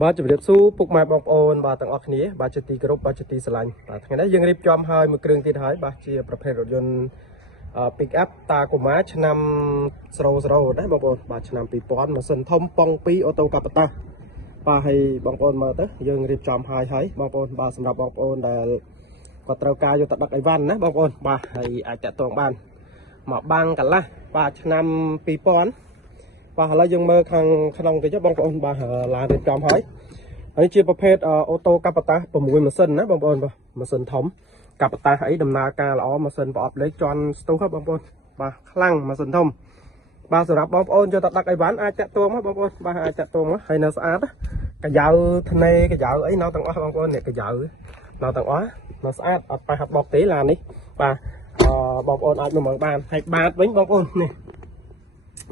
បាទជំរាបសួរពុកម៉ែបងប្អូនបាទទាំងអស់គ្នាបាទជាទីគោរពបាទជាទីស្រឡាញ់បាទថ្ងៃនេះយើងរៀបចំឲ្យមួយគ្រឿងទៀតហើយបាទជាប្រភេទរថយន្ត pick up តាកូម៉ាឆ្នាំ00ដែរបងប្អូនបាទឆ្នាំ2000ម៉ាស៊ីនធំប៉ុង2អូតូកាប៉ាតាបាទហើយបងប្អូនមើលទៅយើងរៀបចំហើយបងប្អូនបាទសម្រាប់បងប្អូនដែលគាត់ត្រូវការយកទៅដឹកអីវ៉ាន់ណាបងប្អូនបាទហើយអាចតាក់ទងបានមកបាំងកន្លះបាទឆ្នាំ2000បាទឥឡូវយើងមើលខាងក្នុងតិចបងប្អូនបាទឡានរៀបចំហើយនេះជាប្រភេទអូតូកាប៉ាតា6ម៉ាស៊ីនណាបងប្អូនបាទម៉ាស៊ីនធំកាប៉ាតាអីដំណើរការល្អម៉ាស៊ីនប្រអប់លេខជន់ស្ទុះបងប្អូនបាទខ្លាំងម៉ាស៊ីនធំបាទសម្រាប់បងប្អូនយកទៅដឹកអីវ៉ាន់អាចតាក់ទងមកបងប្អូនបាទអាចតាក់ទងមកហើយនៅស្អាតកាយ៉ៅធ្នេកាយ៉ៅអីនៅទាំងអស់បងប្អូននេះកាយ៉ៅនៅទាំងអស់នៅស្អាតអត់ប៉ះអត់បោកទេឡាននេះបាទបងប្អូនអាចមើលបានហើយបាតវិញបងប្អូននេះ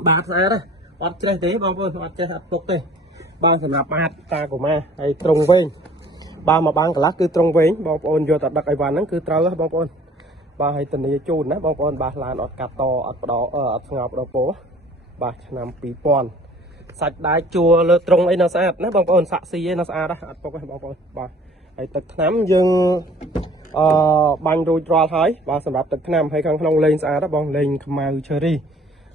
បាតស្អាតអត់ច្រេះទេបងប្អូនអត់ចេះអត់ពុកទេបាទសម្រាប់បាតតាកូម៉ាហើយត្រង់វិញបាទមកបាំងកន្លះគឺត្រង់វិញបងប្អូនយកទៅដឹកអីវ៉ាន់ហ្នឹងគឺត្រូវបងប្អូនបាទហើយធានាជូនណាបងប្អូនបាទឡានអត់កាត់តអត់បដោអត់ស្ងោបដោពោបាទឆ្នាំ2000សាច់ដាច់ជួរលើត្រង់អីនៅស្អាតណាបងប្អូនសាក់ស៊ីឯនៅស្អាតអត់ពុកទេបងប្អូនបាទហើយទឹកថ្នាំយើងបាញ់រួចរាល់ហើយបាទសម្រាប់ទឹកថ្នាំហើយខាងក្នុងលេងស្អាតបងលេងខ្មៅឈើរី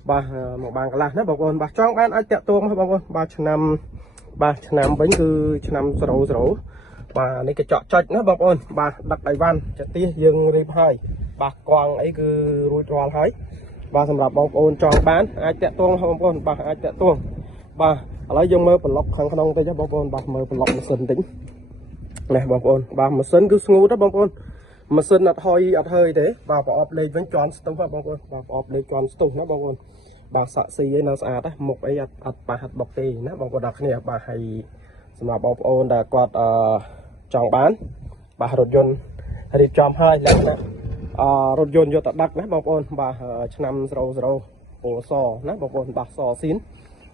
បាទមកបាំងកន្លះណាបងប្អូនបាទចង់បានអាចតាក់ទងមកបងប្អូនបាទឆ្នាំវិញគឺឆ្នាំ00បាទនេះកញ្ចក់ចុចណាបងប្អូនបាទដឹកអីវ៉ាន់ចាទៀសយើងរៀបហើយបាទកង់អីគឺរួចរាល់ហើយបាទសម្រាប់បងប្អូនចង់បានអាចតាក់ទងបងប្អូនបាទអាចតាក់ទងបាទឥឡូវយើងមើលប្លុកខាងក្នុងតិចបងប្អូនបាទមើលប្លុកម៉ាស៊ីនតិចនេះបងប្អូនបាទម៉ាស៊ីនគឺស្ងួតណាបងប្អូនម៉ាស៊ីនអត់ហុយអត់ហើយទេបាទប្រអប់លេខវិញជន់ស្ទុះបងប្អូនបាទប្រអប់លេខជន់ស្ទុះណាបងប្អូនបាទសាក់ស៊ីឯនៅស្អាតមុខអីអត់ប៉ះអត់បុកទេណាបងប្អូនដល់គ្នាបាទហើយសម្រាប់បងប្អូនដែលគាត់ចង់បានបាទរថយន្តរៀបចំហើយលក្ខណៈរថយន្តយកទៅដឹកណាបងប្អូនបាទឆ្នាំ00ពណ៌សណាបងប្អូនបាទសស៊ីន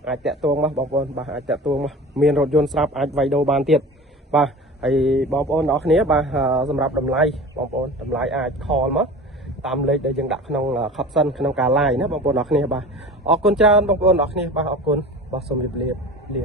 អាចតាក់ទងមកបងប្អូនបាទអាចតាក់ទងមកមានរថយន្តស្រាប់អាចវាយដូរបានទៀតបាទហើយបងប្អូនទាំងអស់គ្នាបាទសម្រាប់តម្លៃបងប្អូនតម្លៃអាចខលមកតាមលេខដែលយើងដាក់ក្នុង caption ក្នុងការ live ណាបងប្អូនទាំងអស់គ្នាបាទអរគុណច្រើនបងប្អូនទាំងអស់គ្នាបាទអរគុណបាទសូមជម្រាបលា